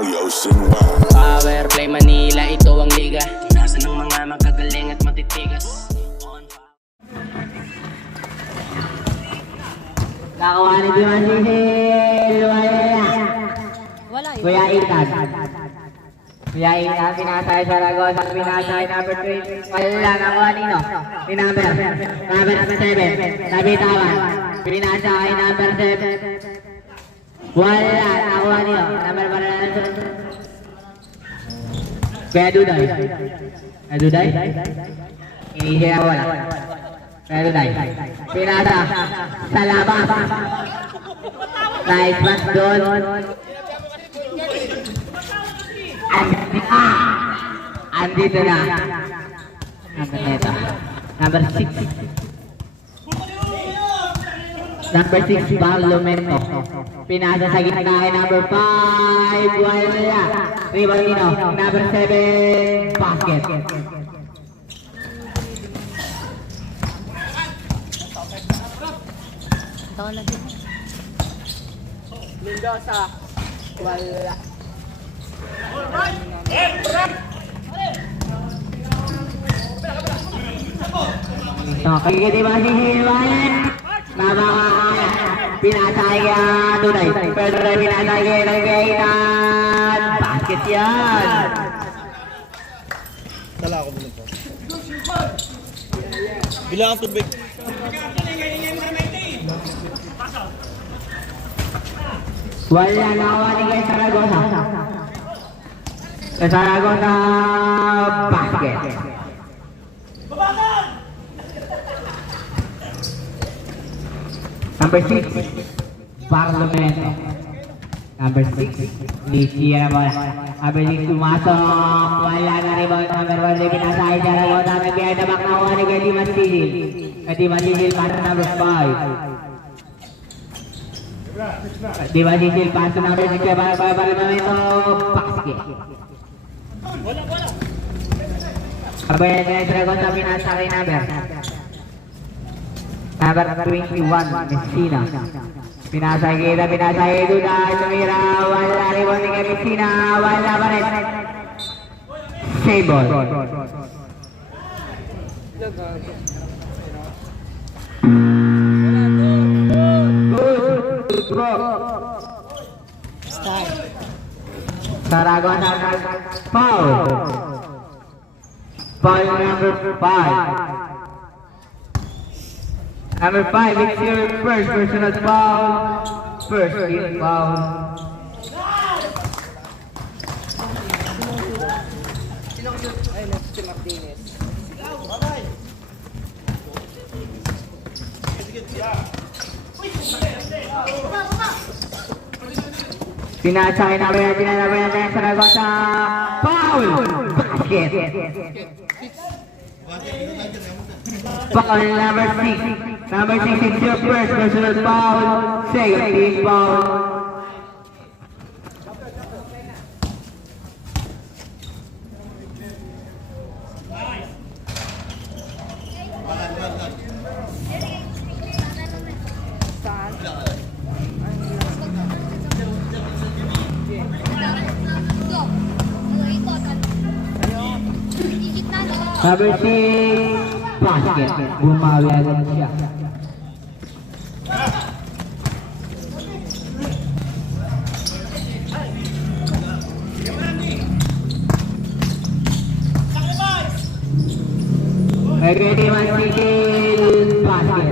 Power Play Manila, ito ang liga. Nasa ng mga magagaling at matitigas. Nakakuha ni Biman Sisil. Wala. Kuya Itan. Kuya Itan, pinasay sa Ragosa, pinasay number 3. Wala, nakuha nino. Ni number 7. Nabitawan. Pinasay number 7. Wala, nakuha nino. Number 1. Kuya Duday. Kuya Duday? Ini siya wala. Kuya Duday. Pinasa. Sa labas. Nice pass doon. Andito na. Number 6. Number 6, Barlomento. Pinasa sa gitna kay number 5. Wala. Rivalino. Number 7, Basket. Mendoza. Wala. So, kagigiti ba si Hilwan? Nabakakaya. Pinasay ka tunay. Pero na pinasay ka nagkaitan. Basket yan. Tala ako muna po. Bilang ang tubig. Wala na awali kay Saragosa. Kay Saragosa, basket. Number 6, Barlomento. Number 6, Licia na bola. Number 6, pumasok. Wala na rebound. Number 1, pinasay Saragosa. Nagbiyay na back na awali kay Diman Sisil. Kay Diman Sisil, para number 5. Diman Sisil, pass to number 6. Barlomento, basket. Kabayan kay Saragosa, pinasa kay number 21, Messina. Pinasay kita, pinasay Duday, tumira, wala rebound kay Messina, wala pa rin. Save ball. Good throw. Saragosa, foul. Foul number 5. Number 5, it's your first personal foul. First team foul. Pinasay na natin sa Saragosa. Foul! Basket! Foul number 6. Number 6 is your first personal foul. Second team foul. Number 6, basket. Bumawi agad siya. Ready, Diman Sisil, basket.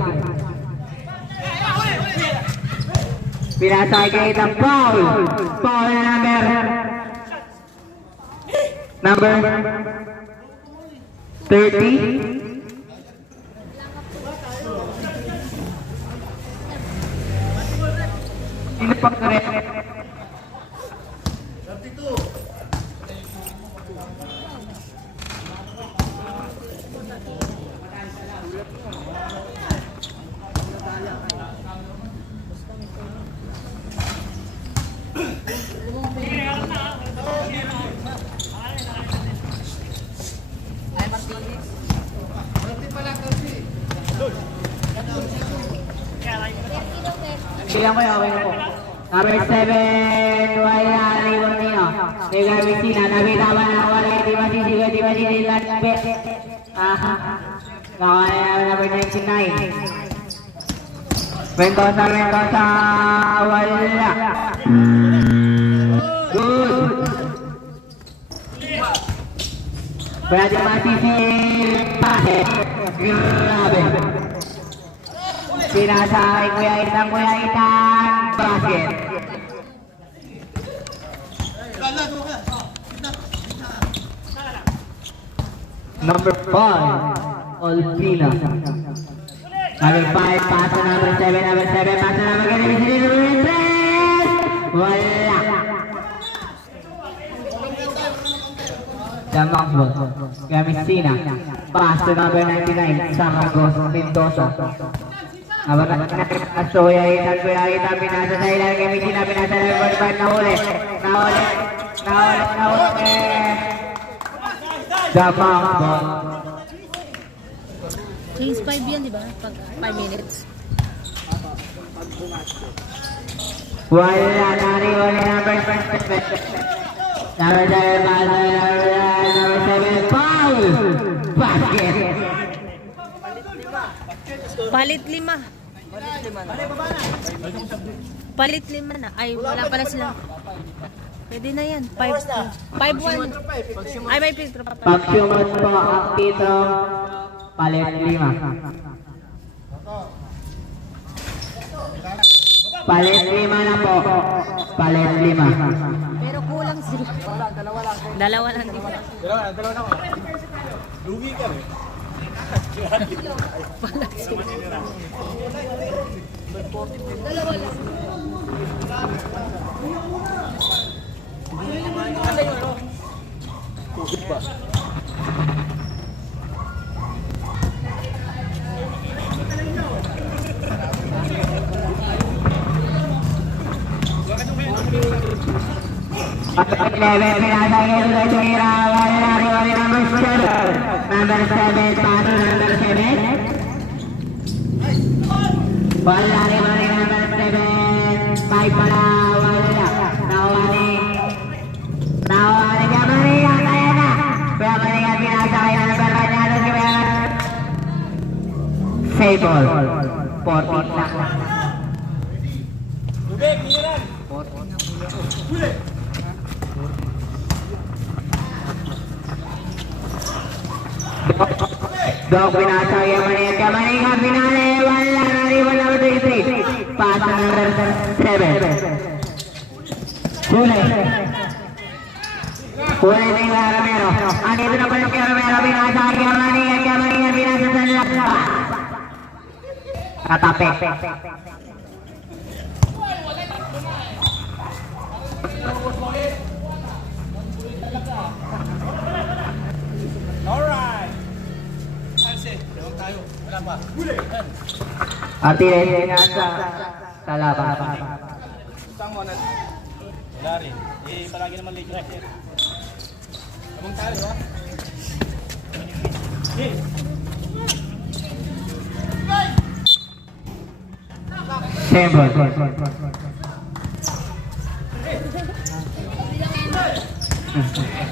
Pinasay kay the foul. Foul number 30. Sino pa rin? 32. Bilang ko yung okay na po. Number 7, wala rebound nino. Mega Messina, nabitawan na ako na di masisigat. Aha. Nakawala na number 99. Mendoza, wala. Good. Berarti masih si Pahe. Grabe. Sinasabi Kuya Itan, basket. Number 5, Olpina. Number 5, pass to number 7, pass to number 3. Wala. Damang ball. Gamistina. Pass to number 99, Saragos Mendoza. Kuya Itan, pinasa sa ilan. Gamistina, pinasa na number 5, nahuli. Damang ball. Kings 5 yan, di ba? Pag 5 minutes. Wala na rin number 7. Number 7, foul! Basket! Palit 5. Palit 5 na. Ay, wala pala sila. Pwede na yan. 5-1. Ay, may filtro pa pala. Pag-sumot po ang dito, palit 5. Palit 5 na po. Palit 5. Pero kulang sila. Dalawa lang. Di ba? Dalawa na ako. Lugi ka eh. Dalawa lang. Tugit ba? Number 7, pato number 7. Wala rin number 7. 5 pala, wala. Nawali ka Maria, kaya na. Kaya Maria, pinasakay na number 9 natin kaya. Save ball. 14 lang. Tubig, hingiran! Huli! Dog binasa yang Maria finale wala na rin number 23. Pass number 7. Huli ni Romero. Andito na pala kay Romero, binasa kay Maria binasa sa lakba. Katape. Alright! Alse, tawag tayo. Wala pa. Huli! Artillery nasa laban. Utang mo na. Wala rin. Eh, palagi naman late right here. Tawag tayo, ha? Hey! Sembol.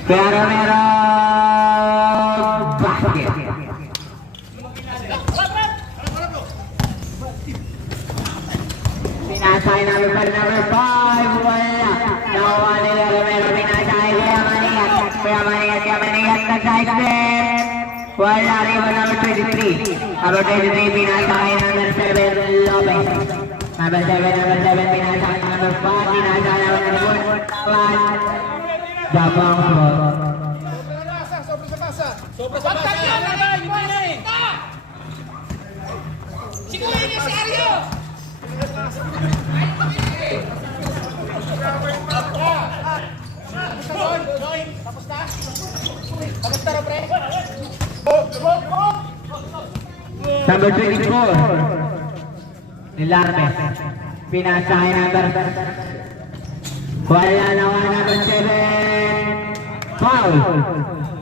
Kaya Romero basket. Pinasay number 5, wala. Nakuha nila Romero, pinasay kaya Maniat nag-side step. Wala rin number 23. Number 23, pinasay number 7, Lopez. Number 7, pinasay number 5, pinasay number 1. Dabang ball. Sobra sa basa! Sigurin niyo si Aryo! Tapos na? Tapos na, pre? Number 24. Nilarme. Pinasay number. Wala naman number 7. Foul.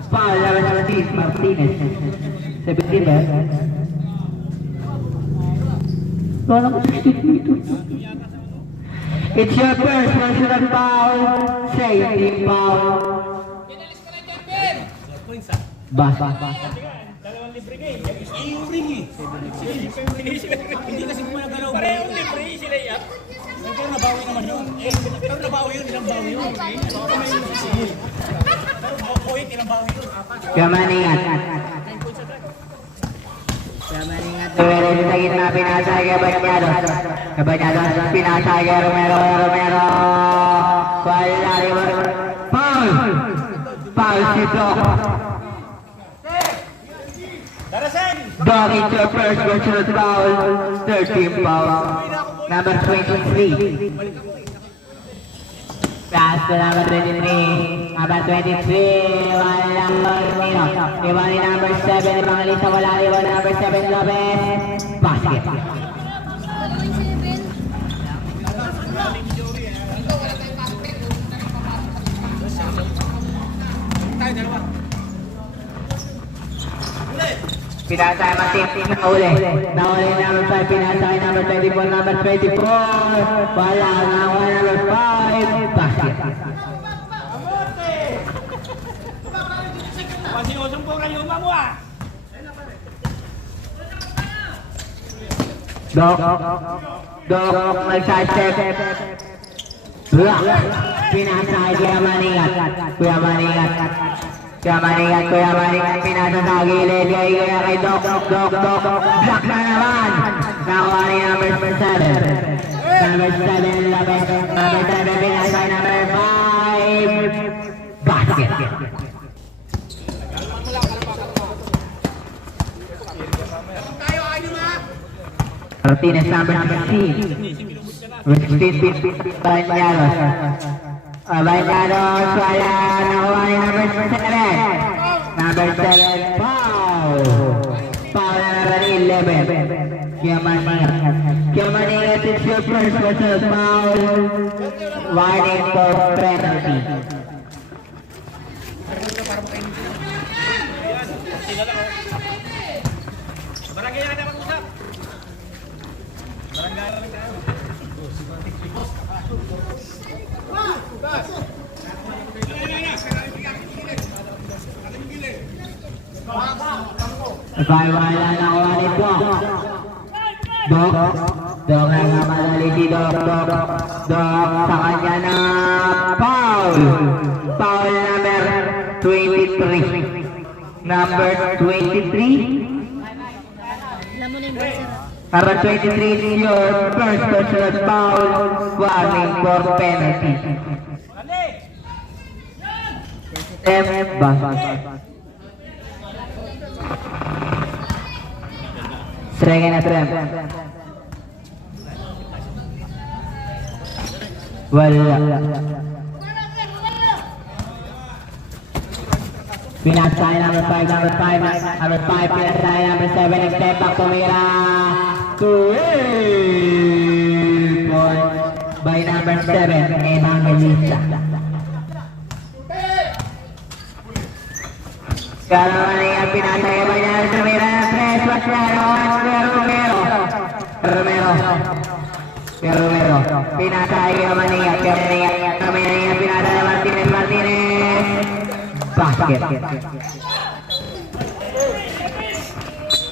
Foul number 17. Martinez. 17 ba? Wala ko 16 dito. It's your first personal foul. Safety foul. Bas. Dalawang libre game. Yung ring eh. Hindi kasi mo nagalaw. Parehong libre sila yan. Pero nabawi naman yun. Pero nabawi yun, ilang bawi yun. Pero may yun sa pero point, ilang bawi yun. Kamaningat. Kamaningat. Pero sa gitna pinasay Cabanyado. Cabanyado pinasay Romero. Wala rin. Foul. Foul si Doc. Doc, it's your first personal foul. 13 foul. Number 23. Pass to number 23. Number 23. Wala Marmino. Iba ni number 7. Pangalisa wala rin. Number 7 Lopez. Basket. Pinasay Matim, nahuli number 5, pinasay number 24, number 24, wala nakuha number 5, basket. Sinusumbong yung mo ah. Dok, mag-sidestep. Block. Pinasay Kuya Maningat. Kuya Maningat, pinasa sa gilid kay Doc. Block na naman. Nakuha ni number 7. Number 7, Lopez. Number 7, pinasay number 5. Basket. Martinez, number 16. 16, Banyados. Banyados, wala. Nakuha ni number 7. Number 7, foul. Foul na naman 11. Kiamaningat, it's your first personal foul. Warning for penalty. Barangay na naman usap. Barangay na tayo. Wala na kuha ni Doc. Doc na kamadali si Doc. Doc sa kanya na foul. Foul number 23. Number 23. Alam mo na yung buzzer. Number 23 is your first personal foul. Warning for penalty. Bas. Serengin na trem. Wala. Pinasay number 5, number 5, pinasay number 7, nag-step back, tumira. 12 points by number 7, Evangelista. Kalaman niya pinasay ba niya, tumira ng 3, swatch na, Romero. Pinasay naman niya, kami na niya pinasay Martinez. Basket.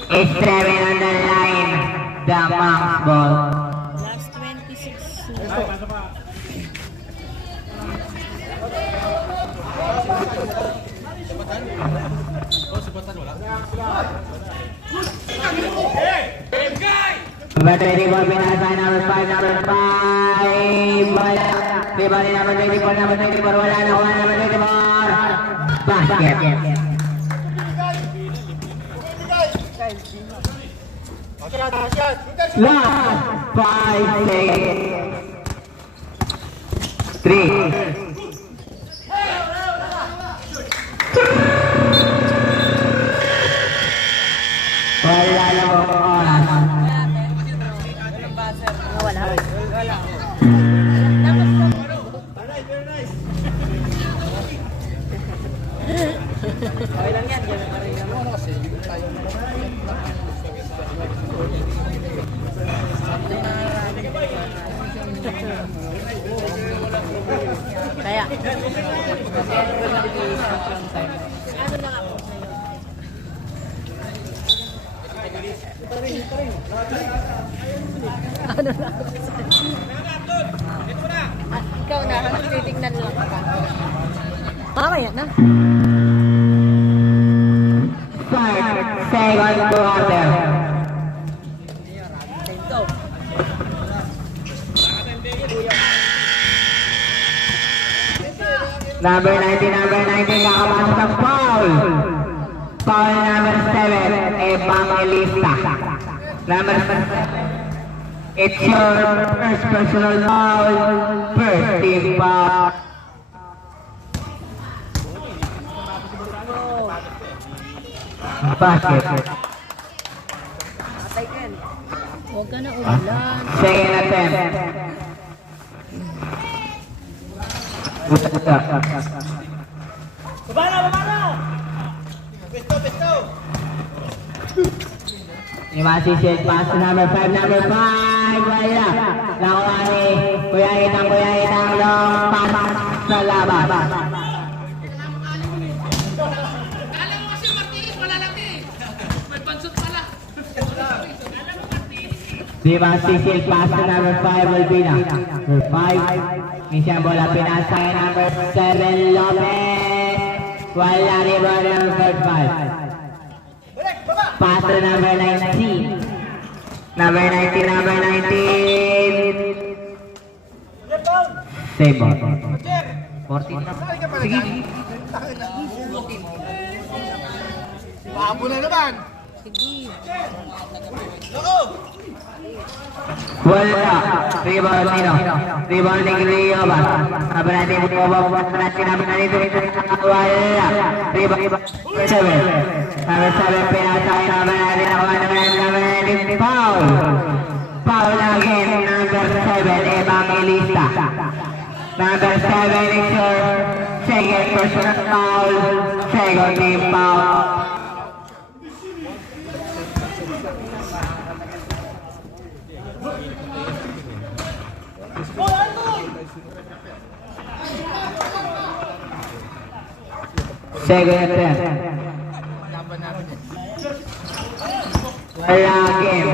It's 7 on the line. The Monks ball. Last 26. Number 24, pinasay number 5. Wala. Rebound number 24, wala na. Number 24. Basket. Last 5 seconds. 3. Wala na po oras. Wala. Okay lang yan, ganun pa rin naman kasi tayo na lang. Kaya. Ano na ako? Ano na ako? Ikaw na, titignan lang ka. Mamaya na. Second quarter. Go. Number 19, kakapasok ng foul. Foul number 7, Evangelista. Number 7. It's your first personal foul. First team foul. Basket. Huwag ka na umulan. Second attempt. Baba na! Pesto! Imasisig pass to number 5, wala. Nakuha ni Kuya Itang long pass sa labas. Imasisig pass to number 5, Albina. Number 5, minsan bola pinasa kay number 7, Lopez. Wala ni bola number 5. Pass to number 19. Number 19. Save ball. 14. Sige. Paabo na naman. Sige. Wala. Rebound nino. Rebound ni Rio ba? Number 19 number 19. Wala. Rebound 7. Number 7 pinasa number 19. Number 19 foul. Foul again. Number 7 Evangelista. Number 7 is your second personal foul. Second team foul. Second attempt. Wala game.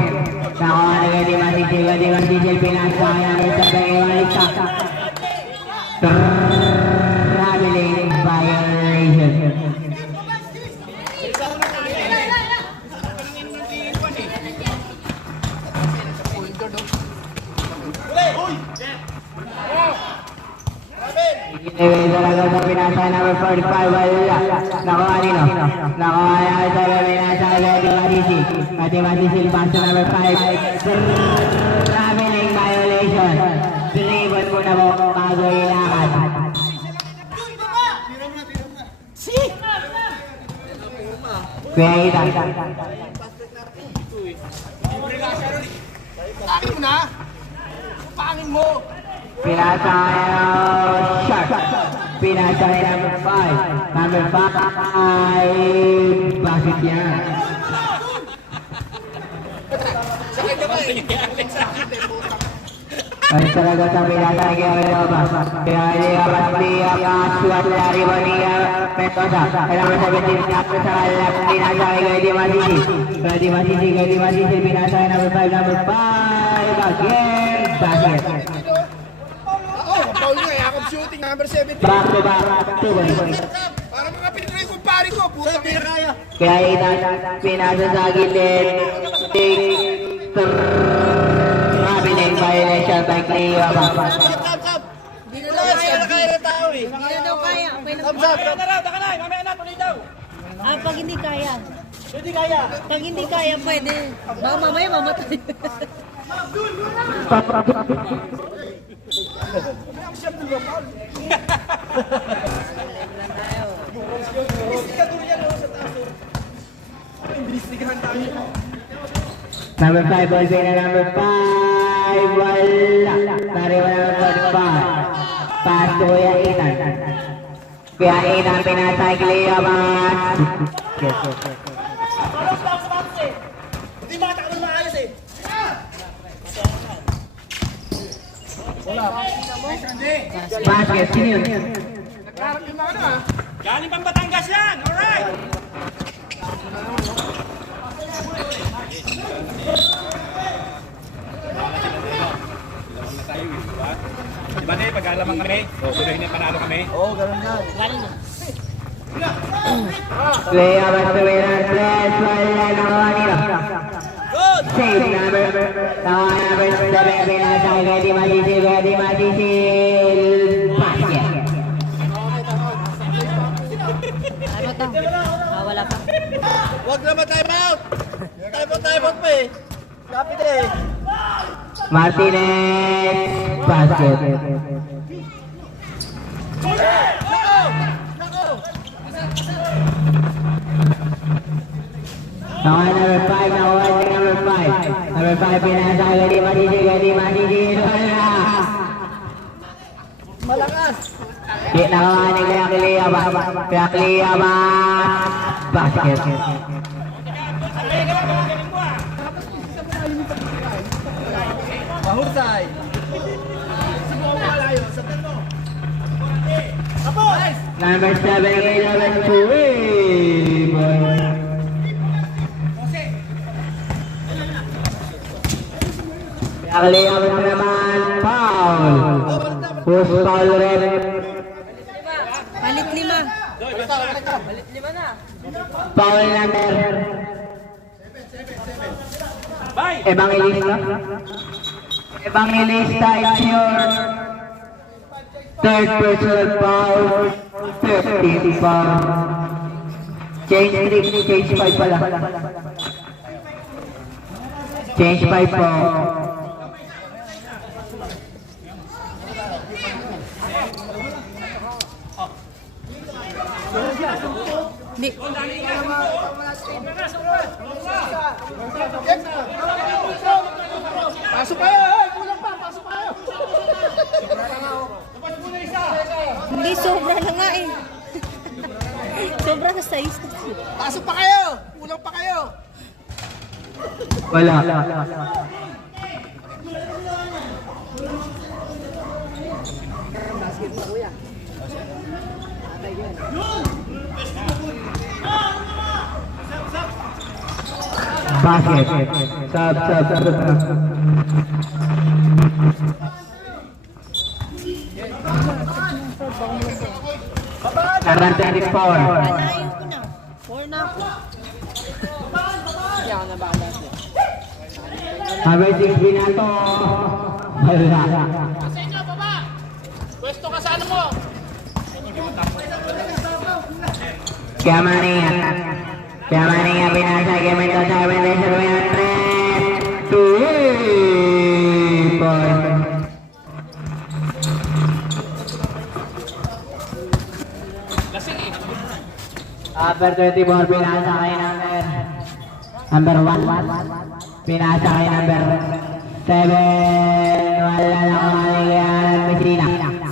Nakuha na di masisil pinasa number 7 Evangelista. Traveling violation. Talaga sa pinasa number 45, wala. Nakuha nino. Nakuha na sa pinasa Ati Masisil pass to number 5. Traveling violation. Dribble mo na po bago ilakad. Kuya Ita. Pangin mo na. Pangin mo. Pinasa shot. Pinasa number 5. Number 5. Bakit yan? Ay talaga sa pinasa ni Gabriela. Kaya nilabas niya kasuat dari Bonilla Mendoza. Kailangan sa 17 sa kalap. Pinasa kay Gadi Masisi. Pinasa number 5. Again. Basket. Paul nga, yakap shooting, number 17. Back to back. Para mga pinitry ko, pari ko. Puta kaya kaya. Kaya pinasa sa gilid. Traveling violation by Cleo. Hindi na daw kaya. Kaya na tao eh. Hindi na daw kaya. Baka na, mamaya na, tuloy daw. Pag hindi kaya. Hindi kaya. Pag hindi kaya, pwede. Baka mamaya mamatay. Number 5, ball na number 5. Wala. Nariwa number 45. Pass to Kuya Inan. Kuya Inan, pinasay Cleo. Hindi makatakbo na maayos eh. Basket, sino yun? Galing pang Batangas yan! Alright! Diba na pag-alamang kami? O, kuduhin yung panalo kami? Oo, ganun yan. Play up at the winner, press, wala na kanina. Save number 7, pinasay, ready masisil, basket. Ano to? Wala pa. Huwag naman time out! Time out pa eh. Kapit eh. Martinez, basket. Nakuha number 5, number 5. Number 5, pinasay, ready masisil, wala. Malakas! Di nakuha ni Kaya Clea ba? Basket. Mahusay! Number 7, 11, 2, boy. Kaya Clea ba naman? Foul. Who's foul rin? Palit 5. Foul number. Bye! Evangelista. Evangelista, it's your third personal foul. 15 foul. Change 3, change 5 pala. Change 5 po. Di. Pasok kayo! Kulang pa! Pasok kayo! Hindi, sobra na nga eh. Sobra na size. Pasok pa kayo! Kulang pa kayo! Wala. Basket. Sub. Number 24. Panayin ko na. 4 na ako. Number 6 Binato. Wala. Kaya Maninga binasa kay Mendoza, Mendoza Ruyan, 3, 2, point. Number 24 binasa kay number 1. Binasa kay number 7. Wala na kumaligyan.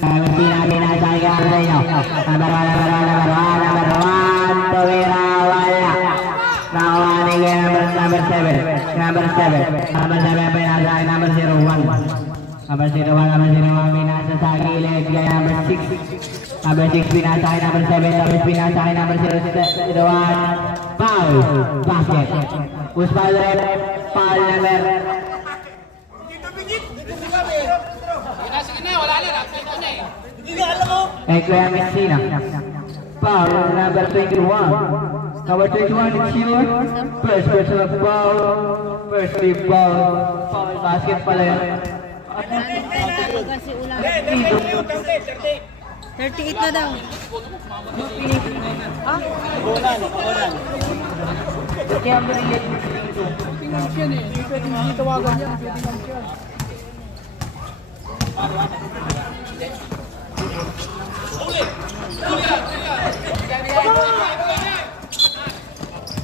Messina binasa kay Cardeño. Number 1. Tobira, wala. Nakuha ni number 7. Number 7 binasa kay number 01. Number 01 binasa sa gilid kay number 6. Number 6 binasa kay number 7. Number 6 binasa kay number 01. Foul. Basket. Who's foul rep? Foul number. Kuya Messina. Foul number 21. Number 21 is your first personal foul. First free foul. Foul basket pala yan. Kasi ulang. 38 na daw. Ah?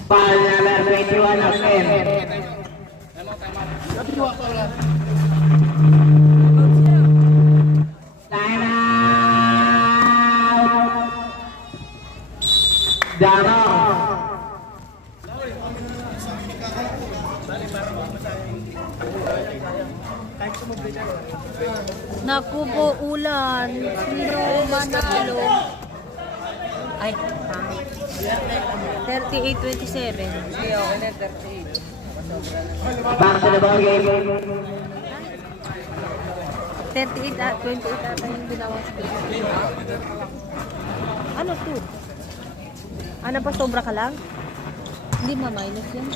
Foul number 21 of them. Time out. Damo. Naku po, ulan. Sino manalo? Ay, 38-27. Back to the ball game. 38-28 ata yung ginawa sa ano to? Ano pa, sobra ka lang? Hindi ma-minus yun.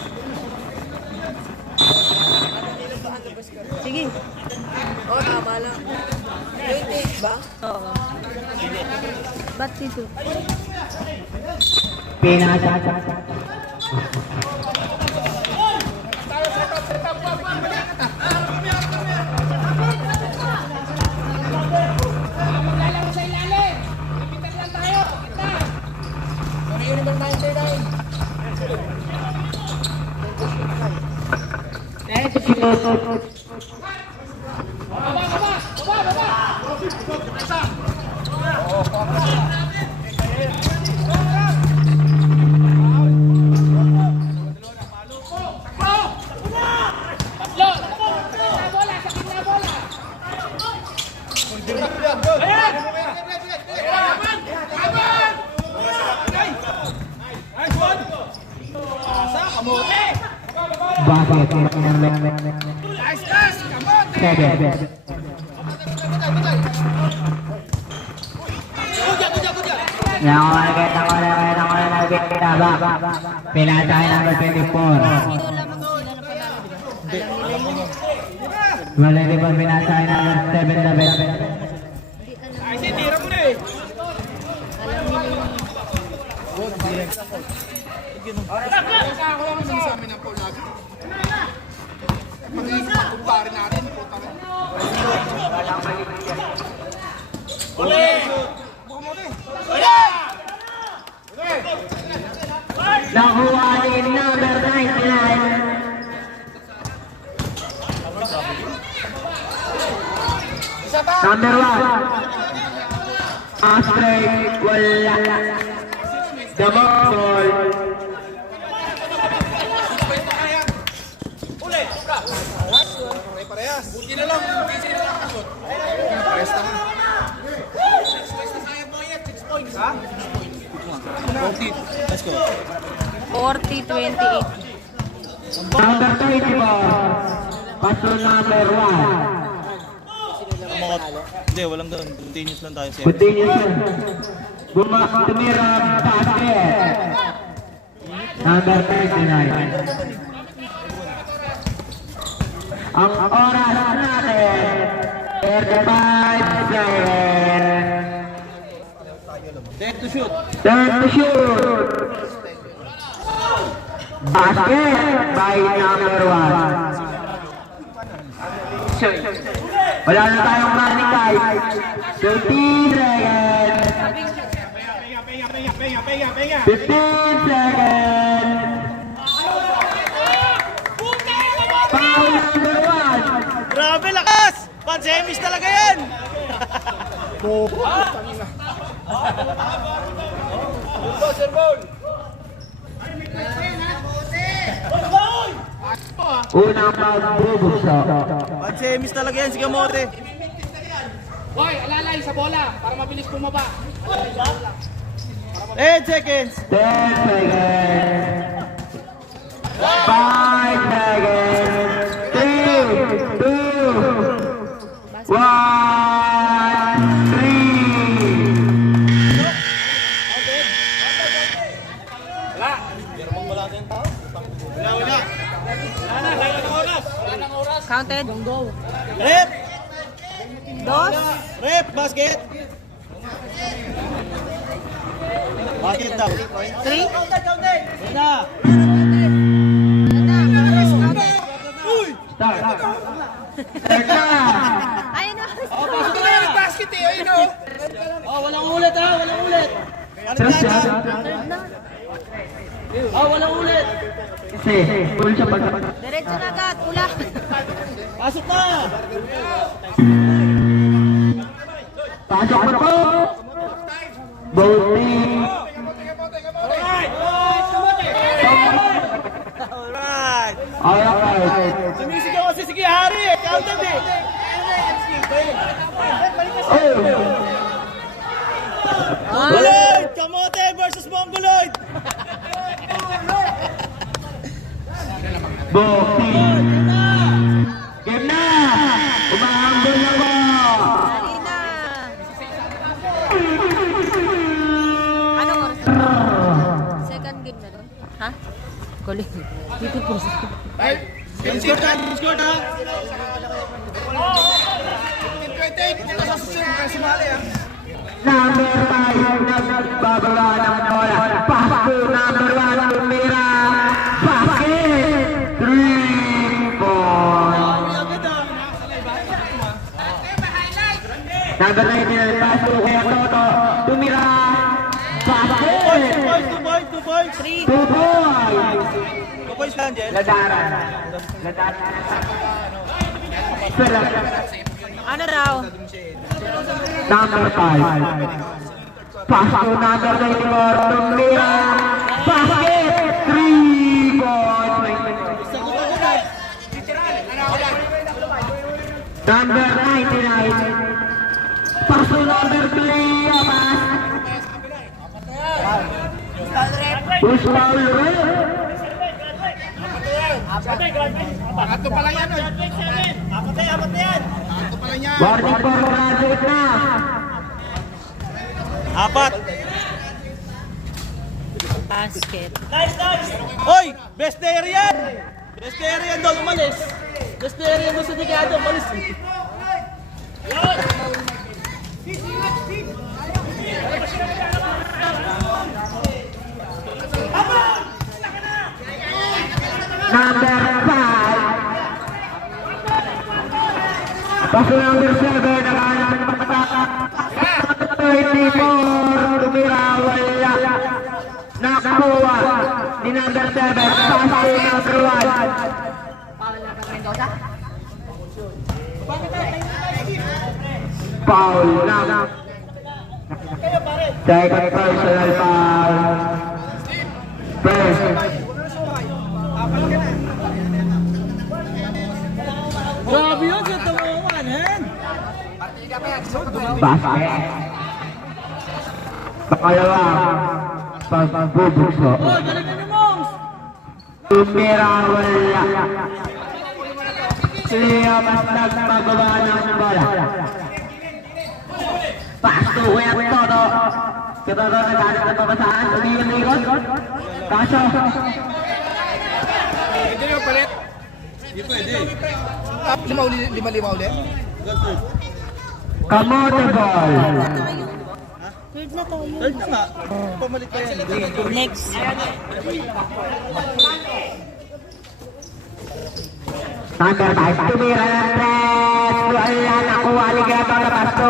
Sige. Oo, tama lang. 28 ba? Oo. Ba't dito? Pinasa. Bakit? Seven. Nakakita ko na nabitaba. Pinatay number 24. Sino lamang sila na panalo, di ba? Alam nila yun. Wala di ba pinatay number 7 na bet? Ay, tira mo na eh. Alam nila yun. Nakuha ni number 99. Number 1. Straight, wala. The ball. Buti na lang. Busy na lang kasot. Parehas naman. 6 points ha? 6 points. Let's go. 40-28. Number 34. Paso number 1. Hindi, walang ganun. Continuous lang tayo. Continuous. Tumira basket. Number 39. Ang oras natin, 35 seconds. Take to shoot. Turn to shoot. Basket by number 1. Wala na tayong running time. 13 seconds. Penga. 15 seconds. Foul number 1. Grabe, lakas! Pansemis talaga yan! Unang pagbubukso. Pansemis talaga yan si Kamote. Hoy, alalay sa bola para mabilis bumaba. 10 seconds! 10 seconds. 5 seconds. 3, 2, 1, 3. Counted. Rep! Dos. Rep! Basket! Basket daw. 3. Yun na! Start. Start na. Ayun na. Pasok na yung basket eh, ayun o. Oh, walang ulit ha! Walang ulit! Start siya. Oh, walang ulit! Kasi, full siya pag... Diretso na agad. Ulan. Pasok na! Pasok mo po. Bowling. Alright! Alright. Sumisigaw kasi sige, Hari eh! Counted eh! Lloyd! Kamote versus Mongoloid! Booking. Game na! Umahambol na po! Dali na. Anong oras na? Second game na doon? Ha? Kuling. Dito po. Score na! Score na! Number 5, nagbababa ng bola. Pass to number 1, tumira. Basket! 3 points. Number 9, pass to Kuya Toto. Tumira. Basket! 2 points, 2 points! 2 points. 2 points lang, Jen. Ladaran. Ano raw? Number 5. Pass to number 94. Tumira. Basket! 3 points. Number 99. Pass to number 3. Push foul rin. Ato pala yan, oy. Apat na yan. Ato pala yan. Warning for graduate na. 4. Basket. Hoy! Best player yan! Best player yan doon, umalis! Best player yan doon sa Digado, umalis! Number 5. Paso number 7. Nakahanap ng pagkataka. 24. Tumira. Wala. Nakakuha ni number 7. Paso number 1. Foul na. Second personal foul. First. Grabe yun, ganda mo man, hen! Basket. Pangalawa. Pagbubuso. Oh, galing na ni Mongs! Tumira. Wala. Leo mas nagpagawa ng bola. Pass to Kuya Toto. Toto naghanap ng pabasahan. Umiyon-ikot. Kaso. Pwede nyo palit. Hindi pwede. Lima ulit. Kamote ball. Third na tayo. Third na nga. Pumalik pa yan. Next. Number 5. Tumira ng press. Wala nakuha ni Gato na pasto.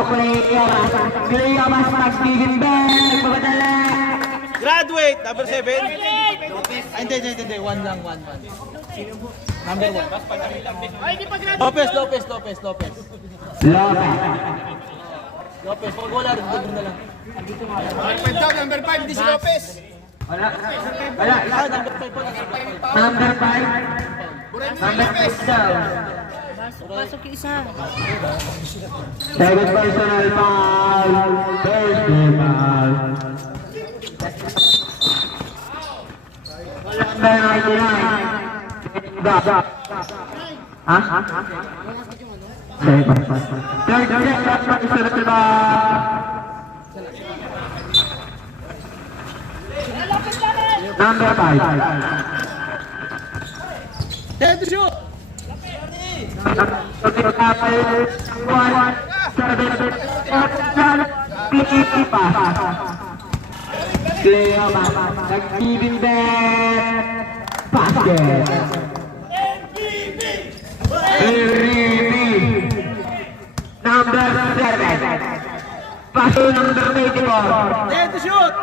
Cleo mas mag-Steven Bell. Nagpapadala. Graduate, number 7. Ay, hindi. 1 lang, 1. Number 1. Lopez. Lopez. Lopez, pag wala, dagdag na lang. Number 5, hindi si Lopez. Wala. Number 5 po lang. Number 5. Number 6 daw. Pasok yung isa. Second personal foul. First foul. Number 99. Ha? Third set. Isunod ba? Number 5. Dead shoot! Cleo nag-giving back. Basket. MVP. Number 7. Paso number 24. Dead shoot!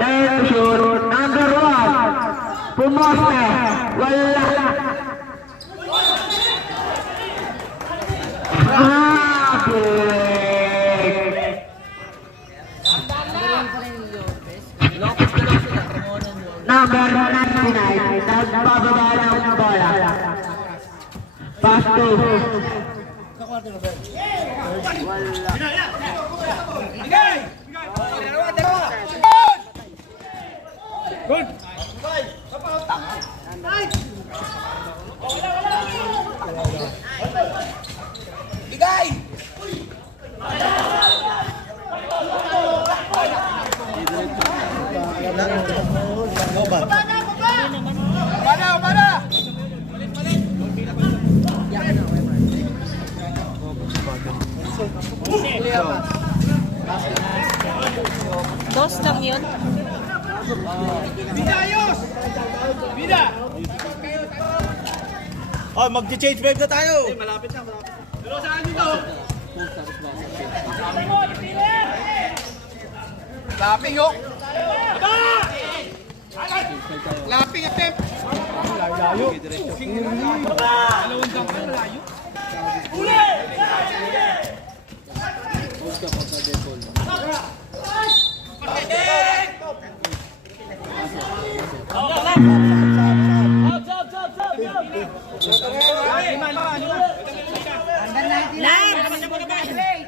Then shoot. Number 1. Pumoste. Wala. Number 99, nagbababa ng bola. Pass to. Dos lang yun. Oh, mag-change wave na tayo. Malapit na. Pero saan nyo to? Lapping yo. Lapping attempt. Layo.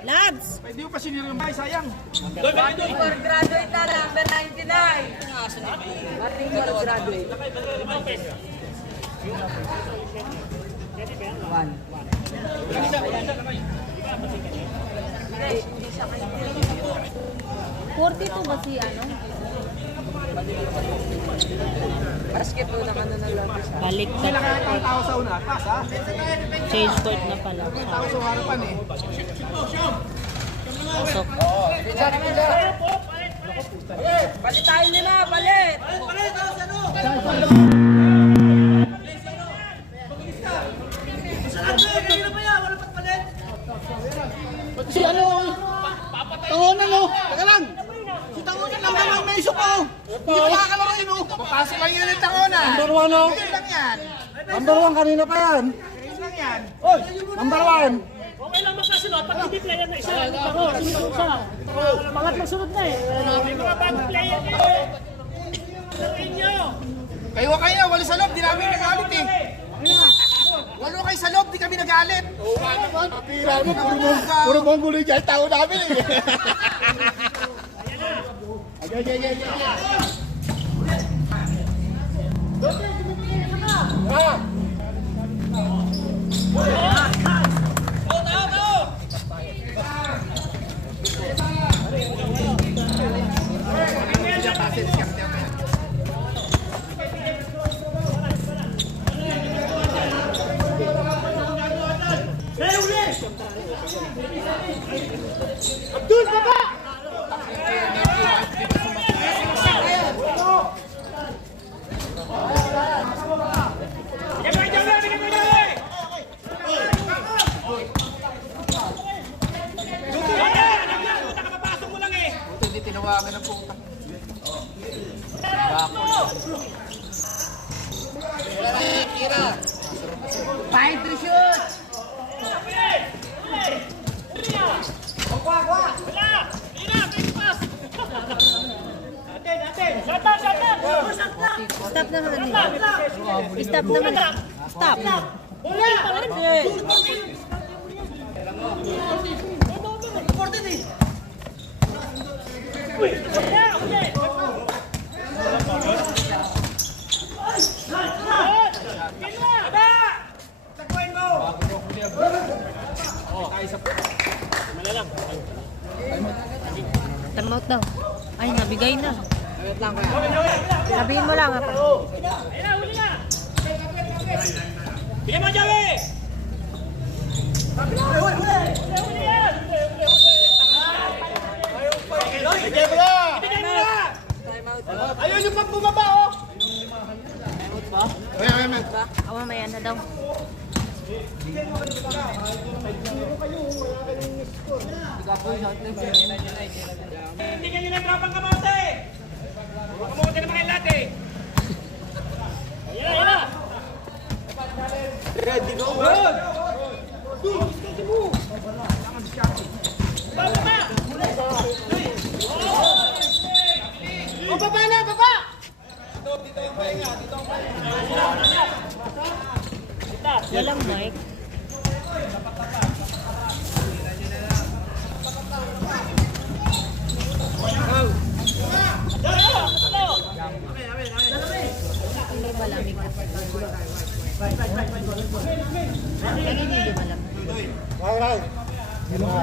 Labs! Pwede mo pa sinirang bay, sayang. For graduate na, number 99. Ating for graduate. One. 42 ba si ano? Basketball na ano na lang. Balik Sila kaya ang tao sa una. Taas ha? Change court na pala. Tao sa harapan eh. Pasok. Balit tayo nila, balit! Si ano? Tangonan no? Teka lang. Si Tangonan lang naman may iso ko. Hindi ko makakalaro yun oh. Papasok lang yun yung Tangonan. Number 1 oh. Hindi lang yan. Number 1 kanina pa yan. Hindi lang yan. Oy! Number 1. Okay lang makasunod. Pag hindi player na isa, ako, sunod isa. Pangatlong sunod na eh. May mga bagong player kayo eh. Ang inyo. Kayo, walo sa loob. Di namin nagalit eh. Walo kayo sa loob, di kami nagalit. Oo nga naman. Pira mo, puro mong gulo dyan. Tao namin eh. Tinawagan ng puta. Five to shoot! Stop naman eh. Stop naman. Stop. Time out daw. Ay, nabigay na. Sabihin mo lang ha. Bigyan mo, Joey! Bigay mo na! Ayun yung pagbumaba oh! O, mamaya na daw. Tingnan nyo ng tropang kamote! Kamote naman kayo lahat eh! Ayan na! Ready, go! O, baba na! Baba! Walang mic. Kanina hindi malam.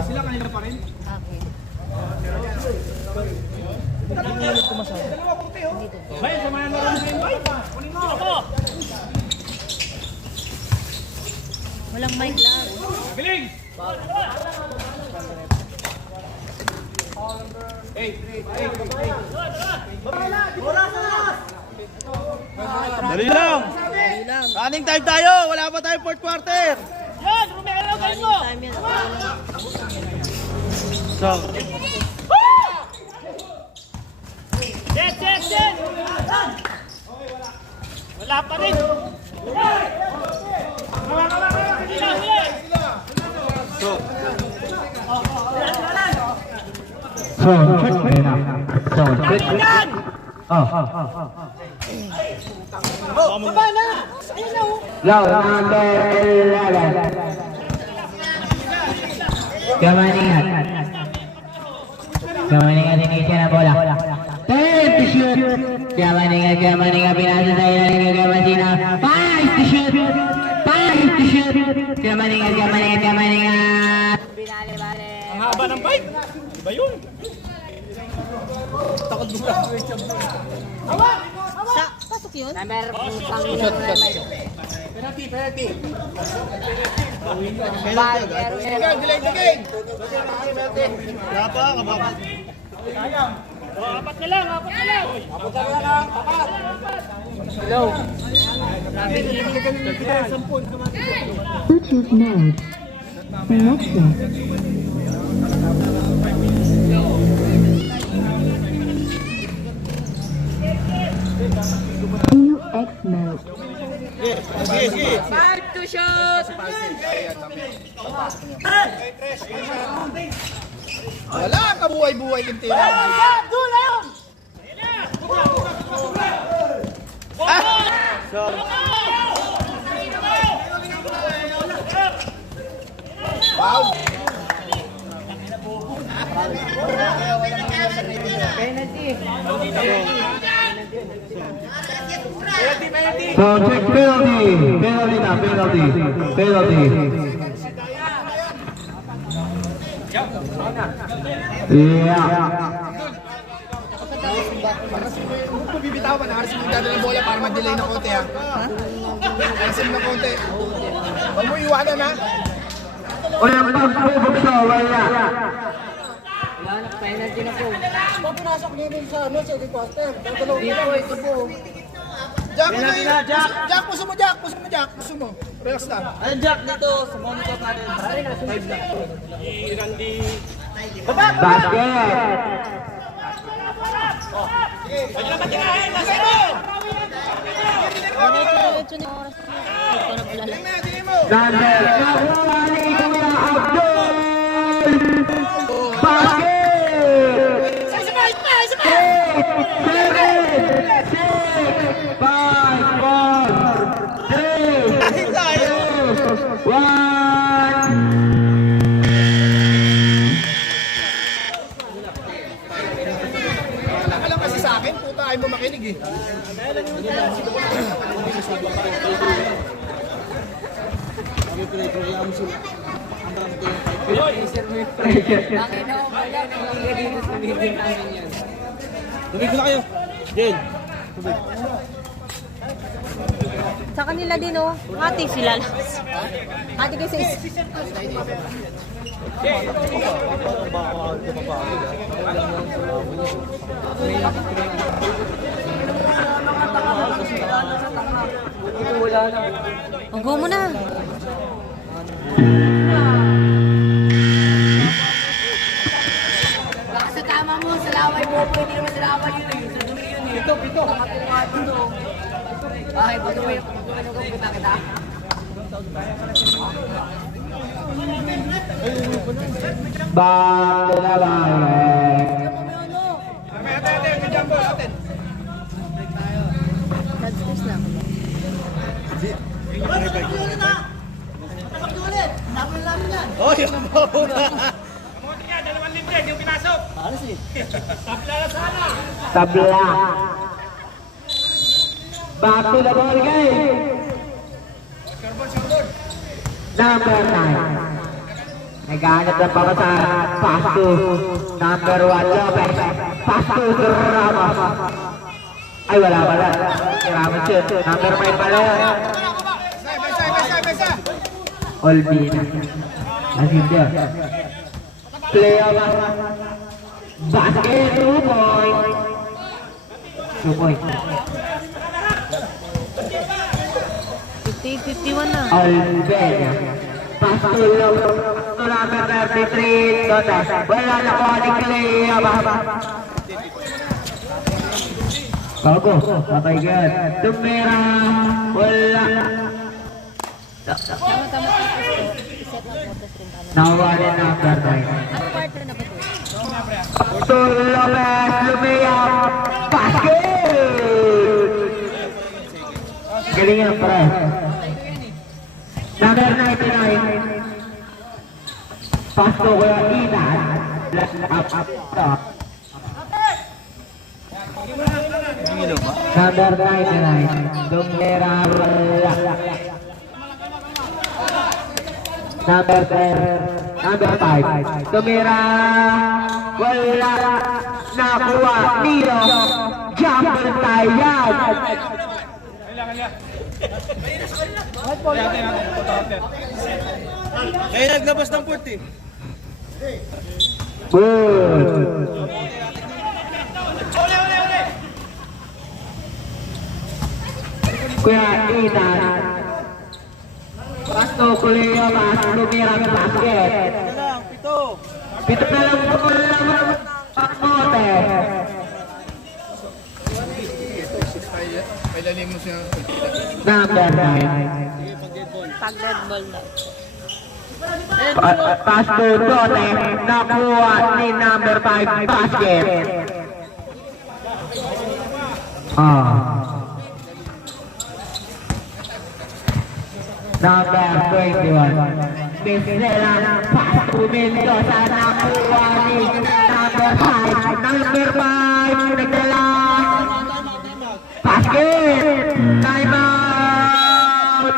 Sila kanina pa rin. Okay. Bay, samahan mo lang sa bay. Kunin mo. Ako. Walang mic lang. Biling. Dali lang. Running time tayo. Wala pa tayo fourth quarter. Yan, Romero, kayo mo. Time yan. So, Set. Wala pa rin. So, check. Ayun na. So, check. Oh. Low number 11. Kamaningan. Kamaningan inisiya na bola. 10 to shoot. Kamaningan pinasa sa ilalim ng Kamasina. 5 to shoot. Kamaningan. Ang haba ng bike. Iba yun. Pasok yun? Apat na lang. Bluetooth mode. Selected. UX mode. wala kabuhay-buhay yung tira. Wow. So, check penalty. Yeah. Kung bibitawan, nakaras mo yung dada ng bola para mag-delay na konti ha. Nakaras na konti. Huwag mo iwanan ha. Uy, ang pagpupog siya, wala. Jack, puso mo. Relax lang. Diretso na oras. Number 1, Kuya Abdul! Basket! 1. Wala ka lang kasi sa akin, puta ayaw mo makinig eh. Tumig na kayo. Jen. Sa kanila din oh. Ate sila. Ate kasi oh, go mo na. Sa tama mo, sa laway mo, pwede naman sa laway yun eh. Sa dumi yun eh. Pito. Nakatunga dito. Ay, pag may kita kita. Back to the basket. Nag-space lang. Oh, yung mauna. Dalawang libre, yung pinasok. Tabla na sana. Tabla. Back to the ball game. Number 9. Naghanap ng pamasaran. Pass to number 1, Lopez. Pass to Ramos. Ay, wala pala. Si Ramos yun. Number 5 pala yun. Olvina. Nasibyo. Play off. Basket. 2 points. 2 points. 50-51 na. Olvina. Pass to number 33. Tota. Wala na ko ni Clay. Bago. Okay, good. Tumira. Wala. Tama-tama. Set na photos rin kami. Nawa rin number 9. Ang partner na ba ito? Lopez. Lumiyap. Basket! Galing yan, pre. Number 99. Pass to Kuya Ethan. Up. Number 99. Dumera. Number 10. Number 5. Dumera. Wala. Nakuha. Nilo. Jumper tayo. Kaya naglabas ng 40. Good. Kuya Ethan. Pasto Kuleo. Pasto Lumirang basket. Pito na lang po lang. Pakmote. Number 9. Pag red ball na. Pasto Dote. Nakuha ni number 5 basket. Number 21. Misera. Pasto Mendoza. Nakuha ni number 5. Number 5. Nagdala. Basket! Time out!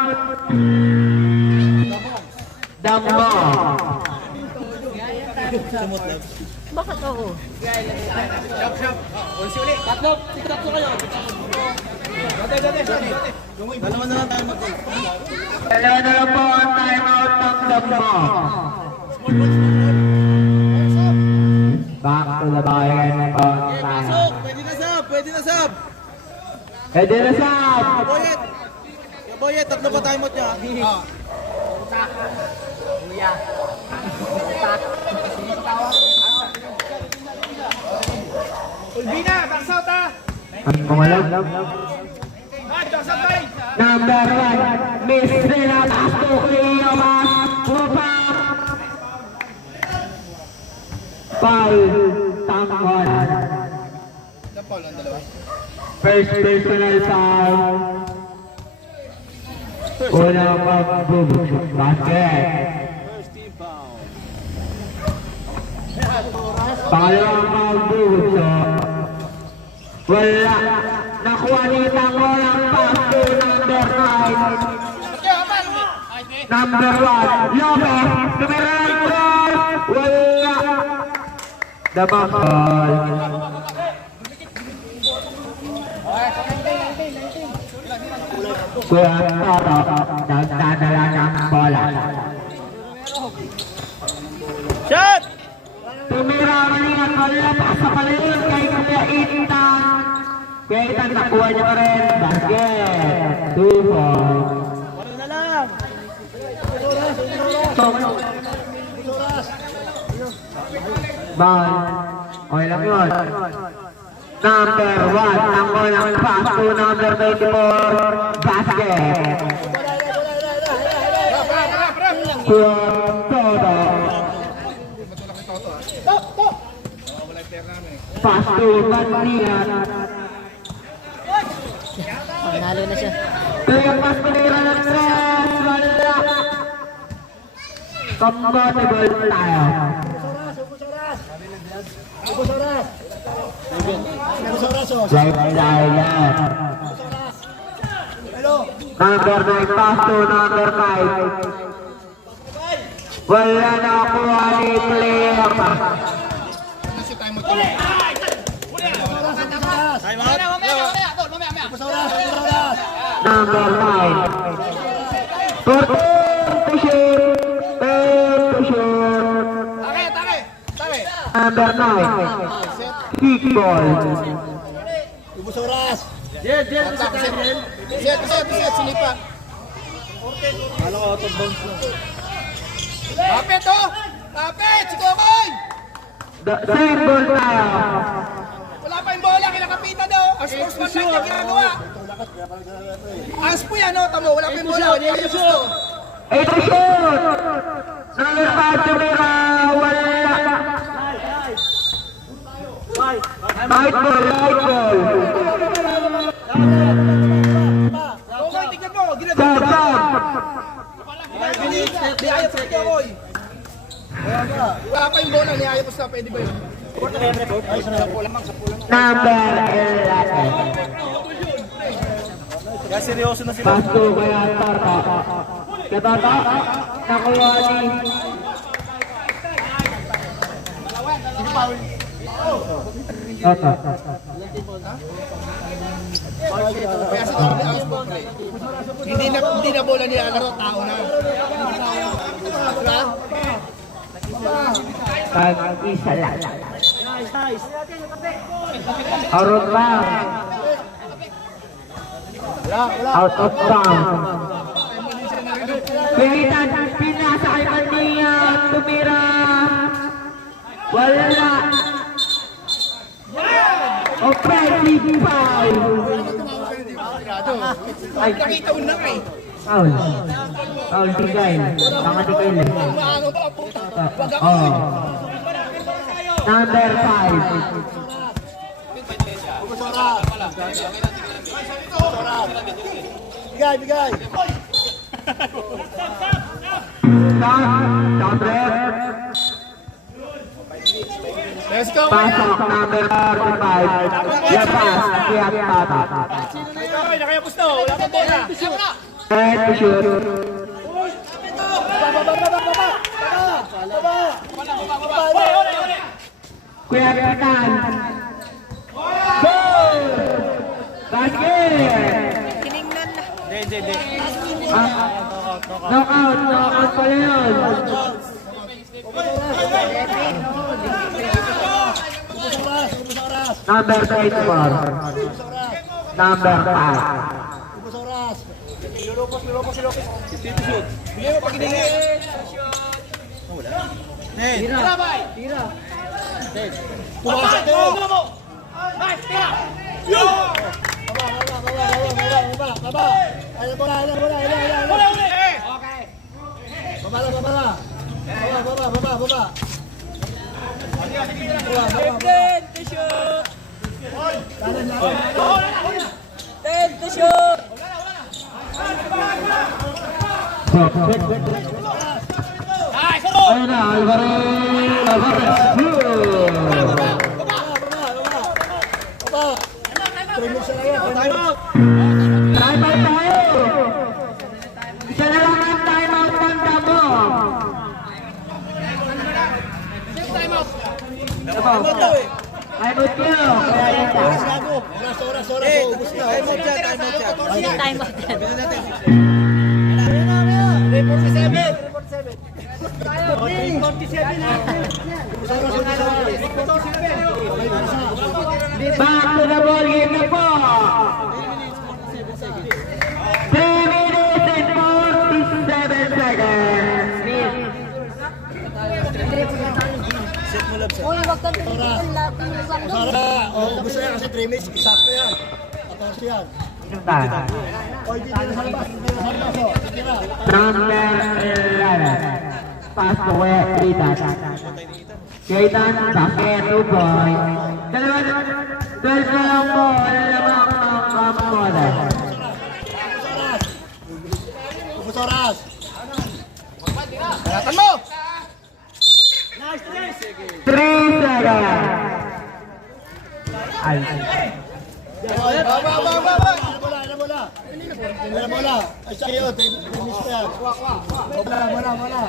Dambo! Bakit ako? Tatlo kayo. Dalawa na lang tayo mag-goal. Dalawa na lang po ang time out ng Dambo. Back to the bayan po tayo. Pwede na sab. Pwede na sab! Boyet, tatlo pa tayo mo niya. Ulbina, backsout ha! Ang pumalag. Backsout tayo! Number 1, Miss Rina Pasto Cleo Pupa. Foul, Tangon. First personal foul. Unang magbubuk basket. Pangalawang magbubuk. Wala. Nakuha ni Tangon ang pass to number 5. Number 1, Lopez. Tumiran mo. Wala. Dabakal. Kuya Toto, nagdadala ng bola. Shot! Tumira rin ang bola, pasa pa rin kay Kuya Ethan. Kuya Ethan, nakuha niya pa rin. Basket. 2 points. Wala na lang. Ball. Okay lang yun. Number 1, ang unang pass to number 24, basket. Kuya Toto. Pass to Bandiran. Panalo na siya. Kuya pass to Bandiran ng stress. Wala. Compatible tayo. Right side yan. Number 9 pass to number 5. Wala na kuha ni player. Number 9. 14 to shoot. 10 to shoot. Number 9. Kick ball. Ubus oras. Jet, sinipa. Kala ko out of bounds lang. Kapit oh! Kapit! Si Kokoy! Same ball tayo. Wala pa yung bola, kinakapitan daw. Ang sportsman lang niya ginagawa. As po yan, tamo. Wala pa yung bola. Ito shoot. Ito shoot. Number 5 tumira. Wala. Light ball. Kokoy, tignan mo. Stop. Niayap si Kokoy. Wala pa yung bola, niayap sa pwede ba yun? Number 11. Kaya seryoso na sila. Pasto kaya Torto. Katoto. Nakuha ni. Toto. Kaya si Torbe ayos mo, pre. Hindi na bola niya laro, tao na. Pag-isa lang. Arot lang. Out of bounds. Pilitan, pinasa kay Mania. Tumira. Wala. Offensive foul. Ay, Nakita mo na eh. foul. Foul, tigay. Tanga tigay lang. Maano ba ang puta? Wag ako. Oh. Number 5. Bigay. Let's go. Pasok number 45. Labas, Kiat Tata. Nakaya pusto. Wala pa bola. Red to shoot. Kuya Kapitan. Goal! Basket! Tinignan na. Knockout pala yun. Number 24. Number 5. Ubus oras. Lulupos. Bigyan mo pag hiningi. Tira. Pumasok mo. Baba. Ayan bola. Okay. Baba. Baba. Ayun na, Alvarez. Time out tayo. Isa na lang ang time out ng Damo. Time out kayo. Kaya yan ta. Oras. Ubus na. Time out yan. Back to the ball game na po. 3 minutes and 47 seconds. Ubus na yan kasi 3 minutes. Sakto yan. 14 yan. Hindi na sa labas. Tira. Number 11. Pass to Kuya Kritan. Kritan, basket, 2 points. 12 na lang po. Wala namang kamoda. Ubus oras. Balatan mo! 3 seconds. Ay. Bola. Ay, sa'yo. Finish na yan. Bola.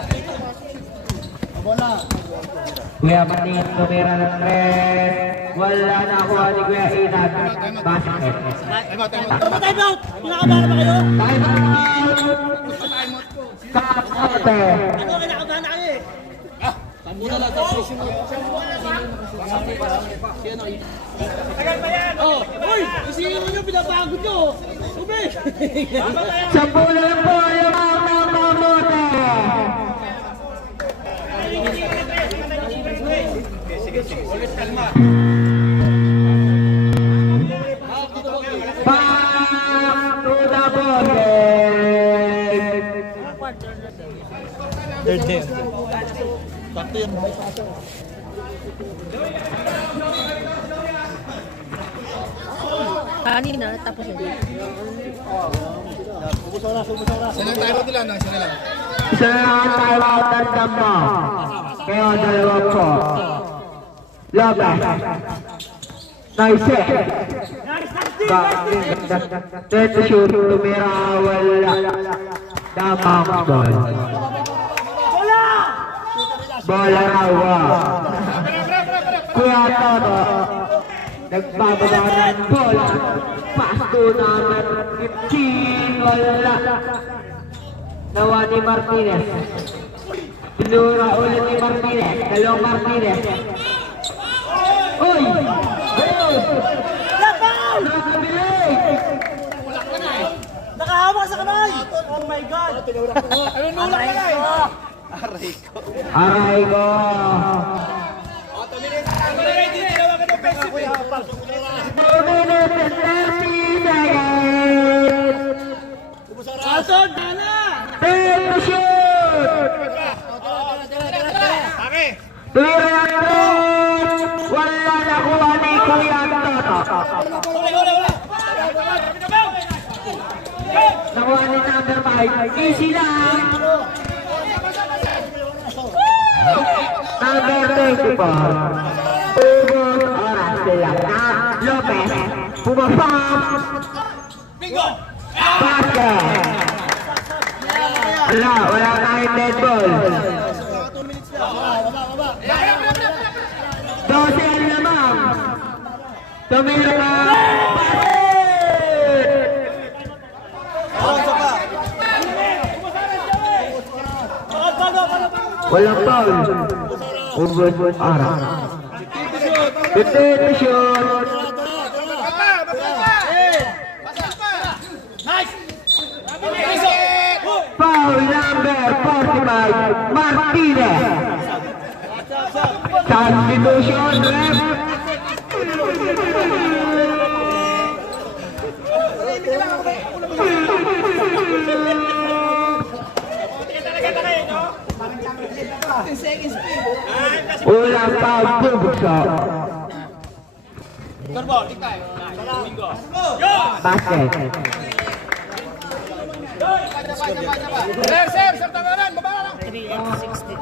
Kuya Manin, tumira ng red. Wala na ako ni Kuya Inan. Basket. Time out! Pinakabahan ba kayo? Time out! Kapote. Ako, kinakabahan na kayo eh. Tagal pa yan! Oh! Uy! Isingin mo nyo, pinapagod nyo! Ube! Sa pulo po, yung mga kamote. Back to the ball. Third day. Sakto yan. Kanina, tapos yun. Sinang tayo nila, no? Sila lang. Isa na ang timeout at damba. Kaya dalawa po. Lopez. Nice. Third shoot, tumira, wala. Damang ball. Bola rawa. Kuya Toto. Nagbababa ng bola. Pasto naman. 15, wala. Nawa ni Martinez. Pinura ulit ni Martinez. Dalawang Martinez. Uy! Nakahawa sa kamay! Oh my God! Ano nula ka na eh? Aray ko! Ready, dalawa ka ng offensive eh. 2 minutes and 30 seconds! Alton, Dana! Take the shoot! Tira rin! Wala nakuha ni Kuya Toto. Nakuha ni number 5. Easy lang! Number 24. Ubus oras sila na Lopez. Pumapang. Basket. Wala tayong dead ball. 12 ang lamang. Tumira ka. Walang foul. Ubus oras. Potato shoot. Foul number 45, Martinez. Substitution, ref. Ulang foul, bubukso. Basket. Sir, tanganan, baba na lang. 3x60.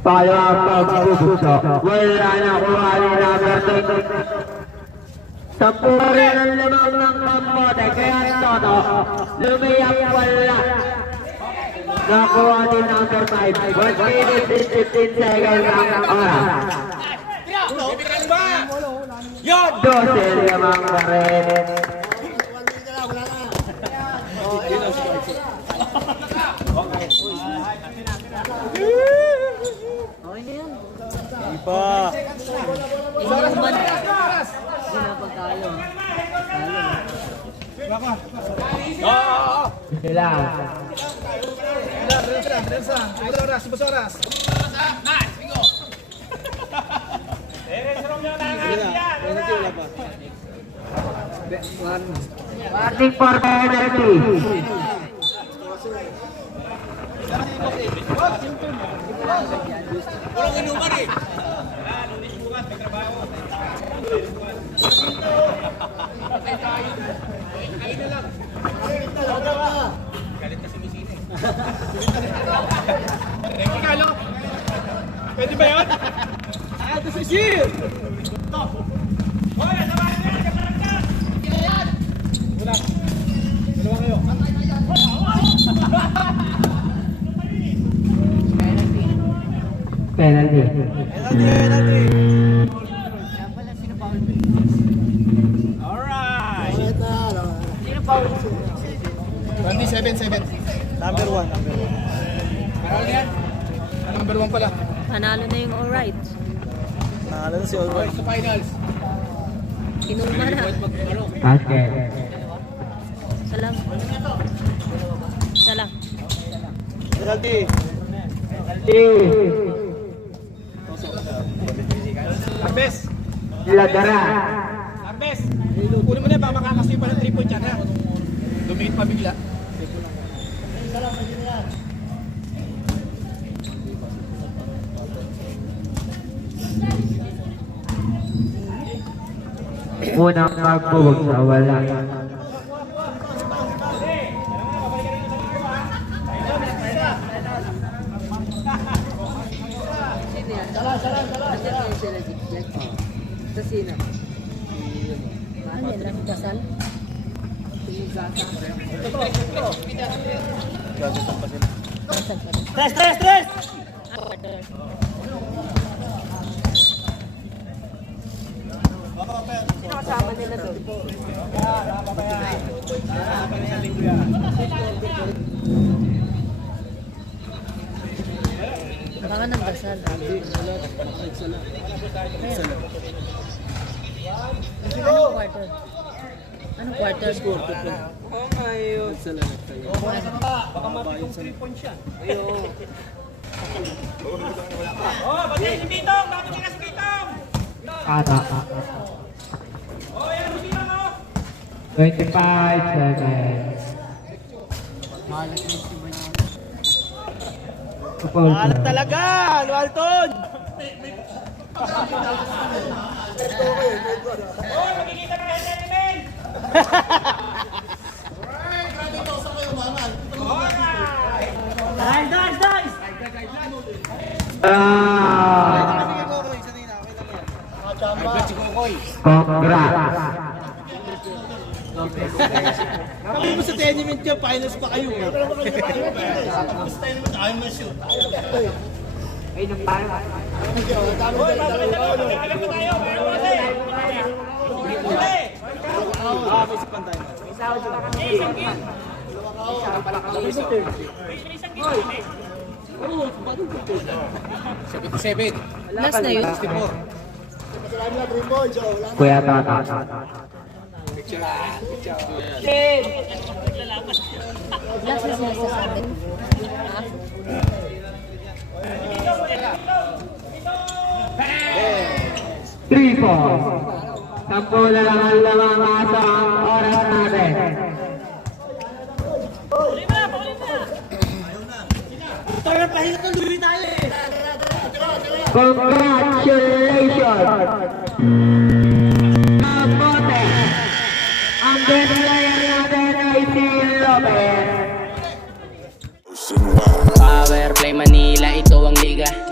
Pala pagbubukso. Wala na kuha ni number 2. Sampu rin ang lamang ng kamote. Kaya Toto, lumiyak wala. Nakuha ni number 5. 1 minute and 15 seconds ang oras. Yun! 12 lamang na rin. Okay na yun. Pa. Inuman. Pinapagkalo. Sila. Busoras. Warning for penalty. Walang inuman eh. Pwede ba yun? Ito si Shir! Hoy, nasa bahay na yan! Wala. Dalawa kayo. Penalty. Alright. Sino foul? 27-7. Number 1. Parang yan. Number 1 pala. Panalo na yung alright. Nakala na si Alright. Sa finals. Kinuma na. Okay. Salam. Salam. Penalty. Arbes. Ladara. Arbes. Kunin mo na baka makakasuy pa ng 3 point yan ha. Dumingit pa bigla. Unang magbuwag sa wala. Ano yan? Lang dasal? Stress! Sino kasama nila doon? Baka ng dasal. Anong quarter? Anong quarter? Oh, batay si Bitong! Bakit ka si Bitong? Kata. Oh, yan si Bitong oh! 25 seconds. Mahal talaga, Walton! Oh, magkikita ka na sa men! Nice! Congrats. Kami mo sa tenement niya, finals pa kayo. Ayaw na shoot. Last na yun. Kuya Tata. Last na sila sa atin. Three points. 10 na lang ang lamang asang oras natin. Congratulations! Mabuti! Ang best player natin ay si Lopez. Power Play Manila, ito ang liga.